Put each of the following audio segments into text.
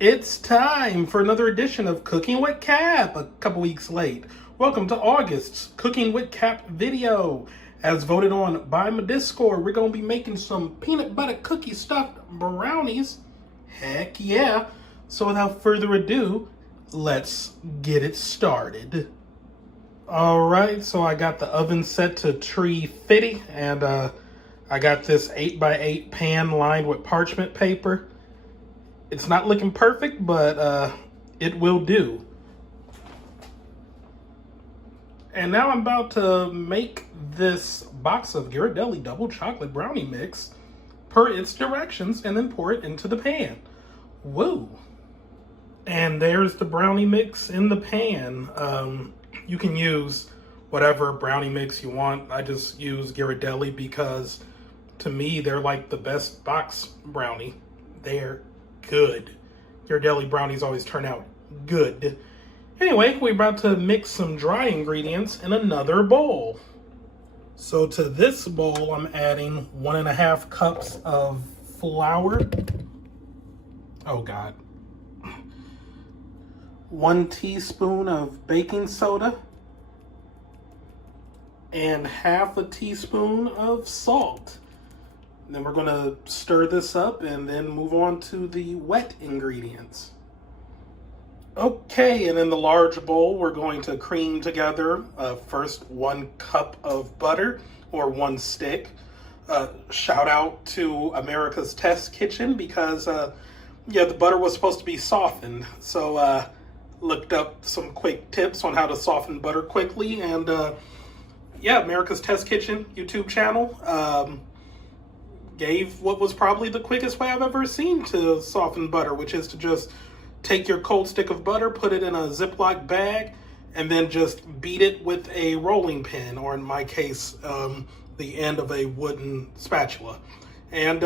It's time for another edition of Cooking with Cap, a couple weeks late. Welcome to August's Cooking with Cap video. As voted on by my Discord, we're going to be making some peanut butter cookie stuffed brownies. Heck yeah. So without further ado, let's get it started. Alright, so I got the oven set to 350 and I got this 8x8 pan lined with parchment paper. It's not looking perfect, but it will do. And now I'm about to make this box of Ghirardelli double chocolate brownie mix per its directions and then pour it into the pan. Whoa. And there's the brownie mix in the pan. You can use whatever brownie mix you want. I just use Ghirardelli because to me, they're like the best box brownie. They're good. Ghirardelli brownies always turn out good. Anyway, we're about to mix some dry ingredients in another bowl. So to this bowl, I'm adding 1.5 cups of flour. Oh God. 1 teaspoon of baking soda. And 1/2 teaspoon of salt. Then we're going to stir this up and then move on to the wet ingredients. Okay, and in the large bowl, we're going to cream together first 1 cup of butter, or 1 stick. Shout out to America's Test Kitchen because, yeah, the butter was supposed to be softened. So looked up some quick tips on how to soften butter quickly. And yeah, America's Test Kitchen YouTube channel gave what was probably the quickest way I've ever seen to soften butter, which is to just take your cold stick of butter, put it in a Ziploc bag, and then just beat it with a rolling pin, or in my case, the end of a wooden spatula. And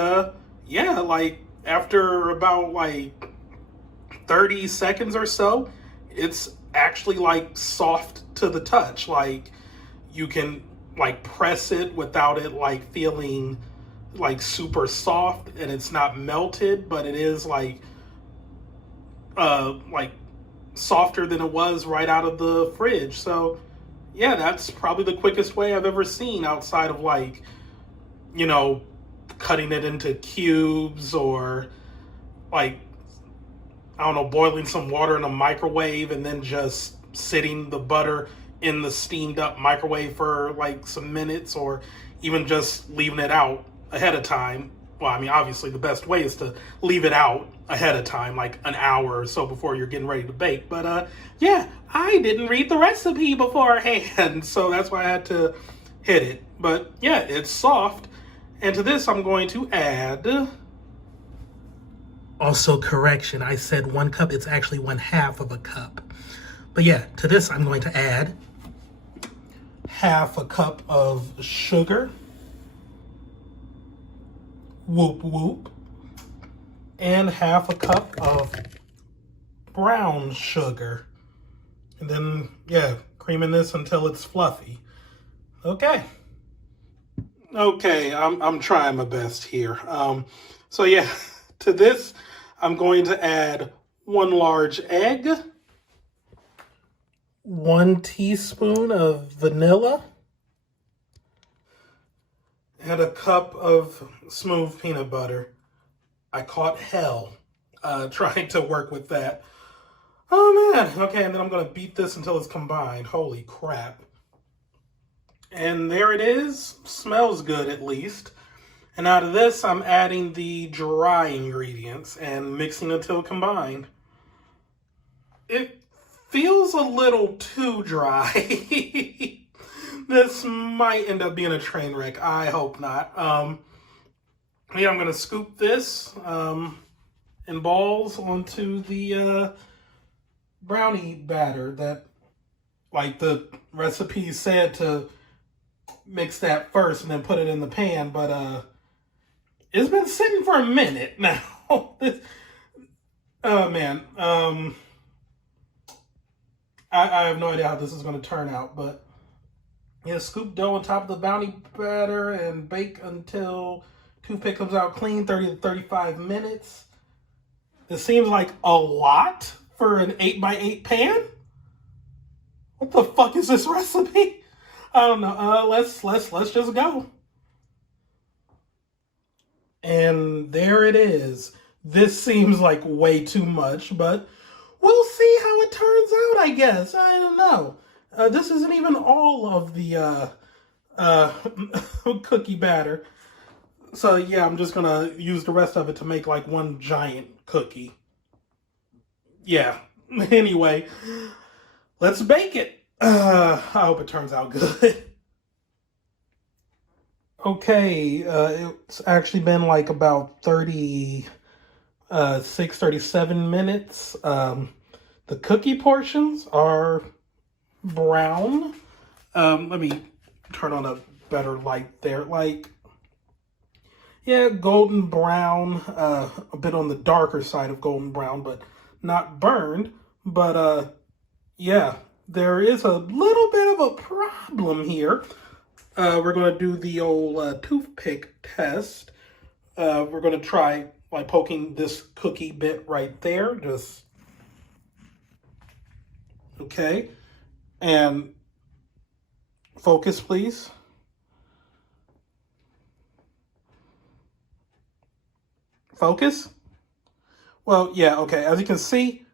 yeah, like after about like 30 seconds or so, it's actually like soft to the touch. Like you can like press it without it like feeling like super soft, and it's not melted, but it is like softer than it was right out of the fridge. So yeah, that's probably the quickest way I've ever seen outside of like, you know, cutting it into cubes or like, I don't know, boiling some water in a microwave and then just sitting the butter in the steamed up microwave for like some minutes, or even just leaving it out ahead of time. Well, I mean, obviously the best way is to leave it out ahead of time, like an hour or so before you're getting ready to bake. But yeah, I didn't read the recipe beforehand, so that's why I had to hit it. But yeah, it's soft. And to this, I'm going to add... Also, correction, I said 1 cup. It's actually 1/2 cup. But yeah, to this, I'm going to add 1/2 cup of sugar. Whoop whoop. And 1/2 cup of brown sugar. And then, yeah, creaming this until it's fluffy. Okay. Okay, I'm trying my best here. So yeah, to this, I'm going to add 1 large egg, 1 teaspoon of vanilla, and 1 cup of smooth peanut butter. I caught hell trying to work with that. Oh man, okay, and then I'm gonna beat this until it's combined. Holy crap. And there it is. Smells good, at least. And out of this, I'm adding the dry ingredients and mixing until combined. It feels a little too dry. This might end up being a train wreck. I hope not. Yeah, I'm going to scoop this in balls onto the brownie batter that, like the recipe said, to mix that first and then put it in the pan. But it's been sitting for a minute now. Oh man. I have no idea how this is going to turn out, but yeah, scoop dough on top of the brownie batter and bake until toothpick comes out clean, 30 to 35 minutes. This seems like a lot for an 8x8 pan. What the fuck is this recipe? I don't know. Let's just go. And there it is. This seems like way too much, but we'll see how it turns out, I guess. I don't know. This isn't even all of the cookie batter. So yeah, I'm just gonna use the rest of it to make like one giant cookie. Yeah. Anyway, let's bake it. I hope it turns out good. Okay, it's actually been like about 36, 37 minutes. The cookie portions are brown. Let me turn on a better light there. Like, yeah, golden brown, a bit on the darker side of golden brown, but not burned. But yeah, there is a little bit of a problem here. We're going to do the old toothpick test. We're going to try by poking this cookie bit right there. Just, okay. And focus, please. Focus. Well, yeah, okay. As you can see,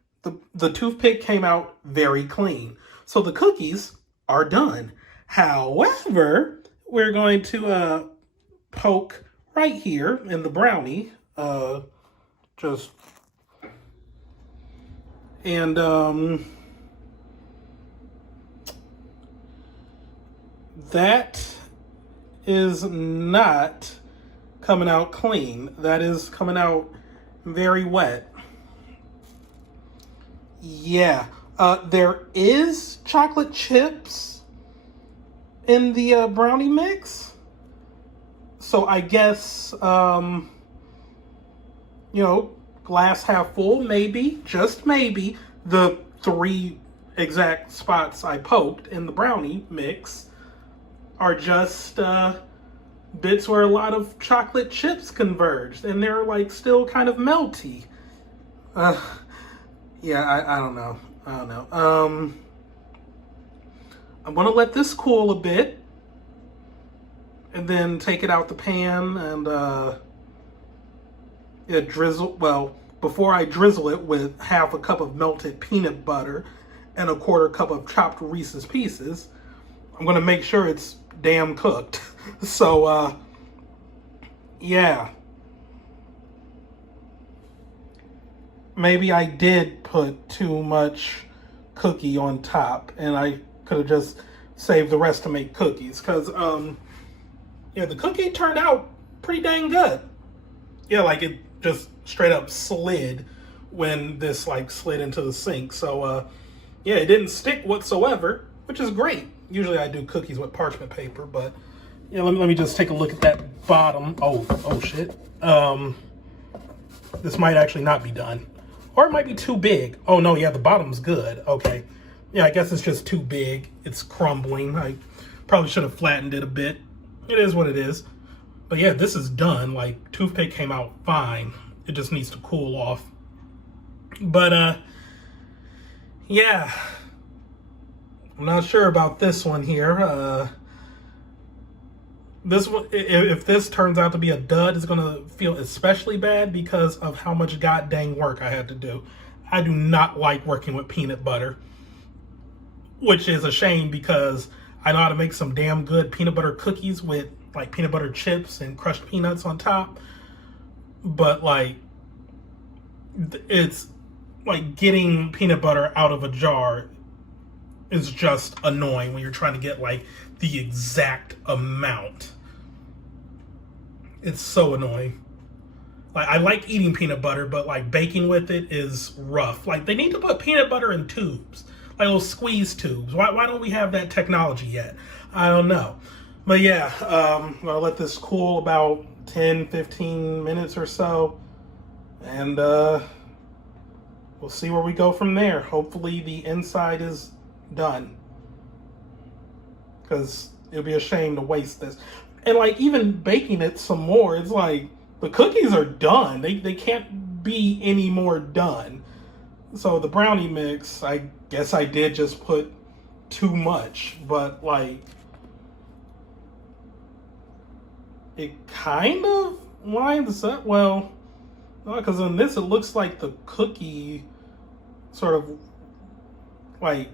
the toothpick came out very clean. So the cookies are done. However, we're going to poke right here in the brownie. Just, and that is not coming out clean. That is coming out very wet. Yeah, there is chocolate chips in the brownie mix. So I guess, you know, glass half full, maybe, just maybe, the 3 exact spots I poked in the brownie mix are just bits where a lot of chocolate chips converged, and they're like still kind of melty. Yeah, I don't know. I don't know. I'm gonna let this cool a bit, and then take it out the pan and yeah, drizzle. Well, before I drizzle it with half a cup of melted peanut butter and a 1/4 cup of chopped Reese's Pieces, I'm gonna make sure it's damn cooked. So yeah. Maybe I did put too much cookie on top, and I could have just saved the rest to make cookies. Because, yeah, the cookie turned out pretty dang good. Yeah, like it just straight up slid when this, like, slid into the sink. So, yeah, it didn't stick whatsoever, which is great. Usually I do cookies with parchment paper, but, yeah, let me just take a look at that bottom. Oh, shit. This might actually not be done. Or it might be too big. Oh, no, yeah, the bottom's good. Okay. Yeah, I guess it's just too big. It's crumbling. I probably should have flattened it a bit. It is what it is. But yeah, this is done. Like, toothpick came out fine. It just needs to cool off. But, yeah. I'm not sure about this one here. This one, if this turns out to be a dud, it's gonna feel especially bad because of how much god dang work I had to do. I do not like working with peanut butter, which is a shame because I know how to make some damn good peanut butter cookies with like peanut butter chips and crushed peanuts on top. But like, it's like getting peanut butter out of a jar is just annoying when you're trying to get like the exact amount. It's so annoying. Like, I like eating peanut butter, but like baking with it is rough. Like, they need to put peanut butter in tubes, like little squeeze tubes. Why don't we have that technology yet? I don't know. But yeah, I'm gonna let this cool about 10-15 minutes or so, and we'll see where we go from there. Hopefully the inside is done, because it'd be a shame to waste this. And like, even baking it some more, it's like the cookies are done. They can't be any more done. So the brownie mix, I guess I did just put too much, but like it kind of lines up well, because in this it looks like the cookie sort of like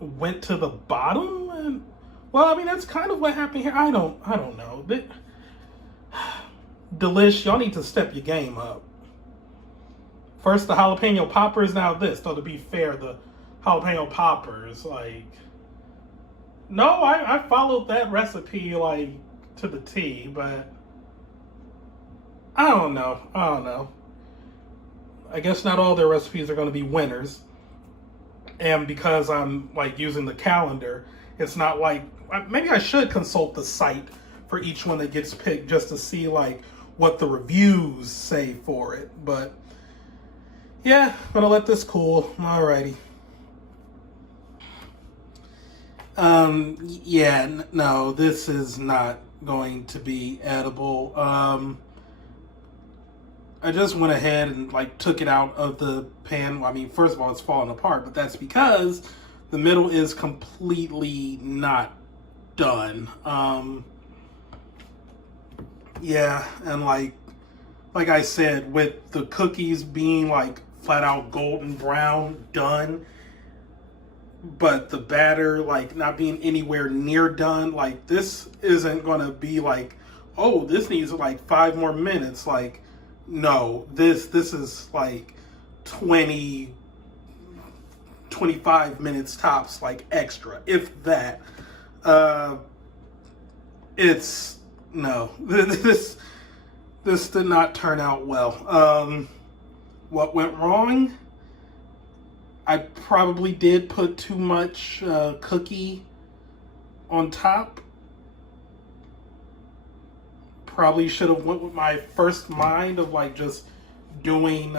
went to the bottom, and well, I mean that's kind of what happened here. I don't know. Delish, y'all need to step your game up. First the jalapeno poppers, now this. Though to be fair, the jalapeno poppers, like, no, I followed that recipe like to the T, but I don't know. I guess not all their recipes are going to be winners. And because I'm like using the calendar, it's not like, maybe I should consult the site for each one that gets picked just to see like what the reviews say for it. But yeah, I'm gonna let this cool. Alrighty. Yeah, no, this is not going to be edible. I just went ahead and like took it out of the pan. I mean, first of all, it's falling apart, but that's because the middle is completely not done. Yeah, and like I said, with the cookies being like flat out golden brown done, but the batter like not being anywhere near done, like this isn't gonna be like, oh, this needs like 5 more minutes. Like, no, this is like 20, 25 minutes tops, like extra, if that. It's no, this did not turn out well. What went wrong? I probably did put too much cookie on top. Probably should have went with my first mind of like just doing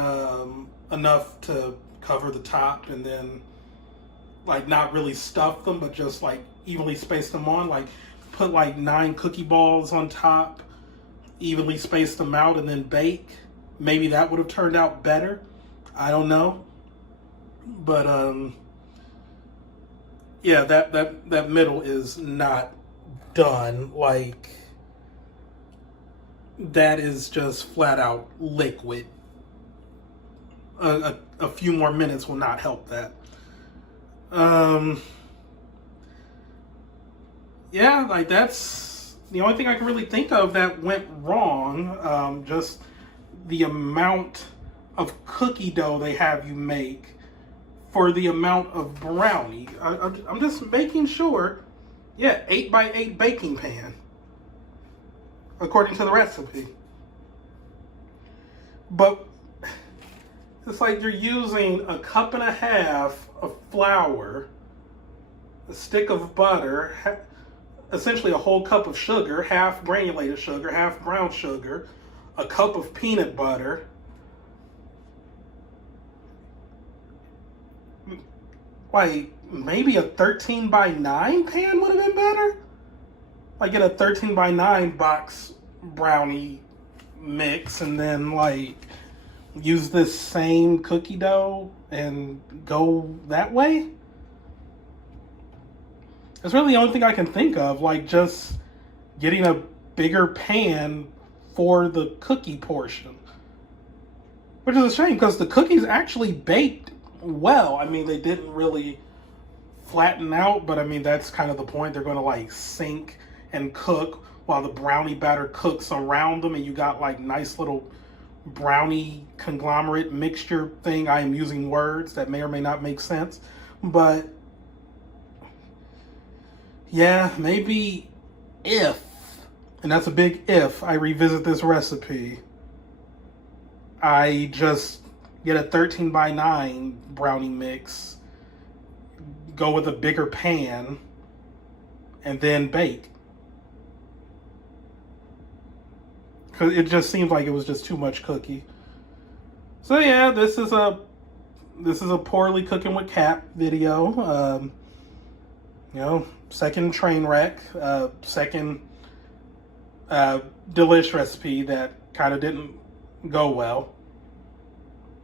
enough to cover the top and then like not really stuff them, but just like evenly space them on. Like put like 9 cookie balls on top, evenly space them out, and then bake. Maybe that would have turned out better. I don't know. But yeah, that middle is not done. Like, that is just flat out liquid. A few more minutes will not help that. Yeah, like that's the only thing I can really think of that went wrong. Just the amount of cookie dough they have you make for the amount of brownie. I'm just making sure. Yeah, 8x8 baking pan, according to the recipe. But it's like you're using 1.5 cups of flour, a stick of butter, essentially a whole cup of sugar, half granulated sugar, half brown sugar, a cup of peanut butter, like maybe a 13x9 pan would have been better. Like get a 13x9 box brownie mix and then like use this same cookie dough and go that way. It's really the only thing I can think of, like just getting a bigger pan for the cookie portion. Which is a shame because the cookies actually baked well. I mean, they didn't really flatten out, but I mean, that's kind of the point. They're going to like sink and cook while the brownie batter cooks around them, and you got like nice little brownie conglomerate mixture thing. I am using words that may or may not make sense, but yeah, maybe if, and that's a big if, I revisit this recipe, I just get a 13x9 brownie mix, go with a bigger pan, and then bake. Because it just seems like it was just too much cookie. So yeah, this is a poorly cooking with Cap video. You know, second train wreck, second delish recipe that kind of didn't go well.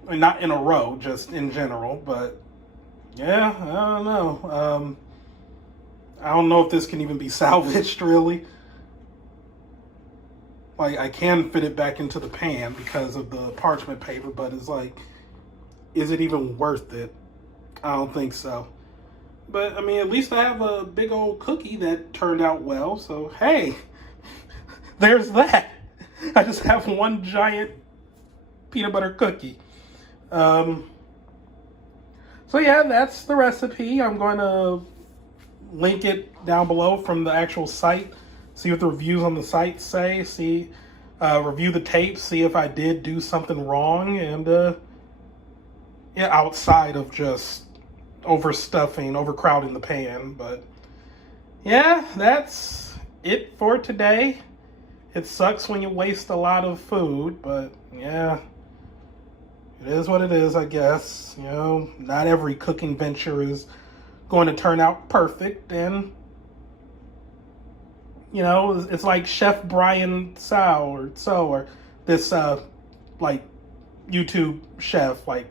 I mean, not in a row, just in general. But yeah, I don't know. I don't know if this can even be salvaged, really. Like, I can fit it back into the pan because of the parchment paper, but it's like, is it even worth it? I don't think so. But, I mean, at least I have a big old cookie that turned out well, so hey, there's that. I just have one giant peanut butter cookie. So yeah, that's the recipe. I'm going to link it down below from the actual site. See what the reviews on the site say. See, review the tapes. See if I did do something wrong. And yeah, outside of just overstuffing, overcrowding the pan. But yeah, that's it for today. It sucks when you waste a lot of food, but yeah, it is what it is, I guess. You know, not every cooking venture is going to turn out perfect, and you know, it's like Chef Brian or this like YouTube chef, like,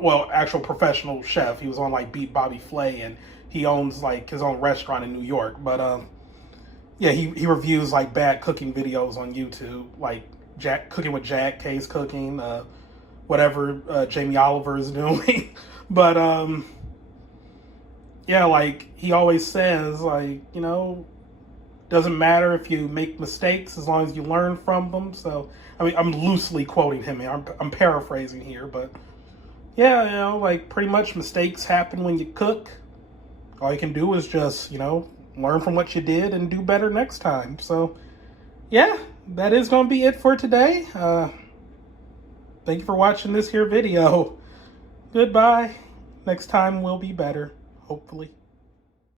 well, actual professional chef. He was on like Beat Bobby Flay, and he owns like his own restaurant in New York. But yeah, he reviews like bad cooking videos on YouTube, like Cooking with Jack, K's Cooking, whatever Jamie Oliver is doing. But yeah, like he always says, like, you know, doesn't matter if you make mistakes as long as you learn from them. So, I mean, I'm loosely quoting him. I'm paraphrasing here, but yeah, you know, like pretty much mistakes happen when you cook. All you can do is just, you know, learn from what you did and do better next time. So, yeah, that is going to be it for today. Thank you for watching this here video. Goodbye. Next time will be better, hopefully.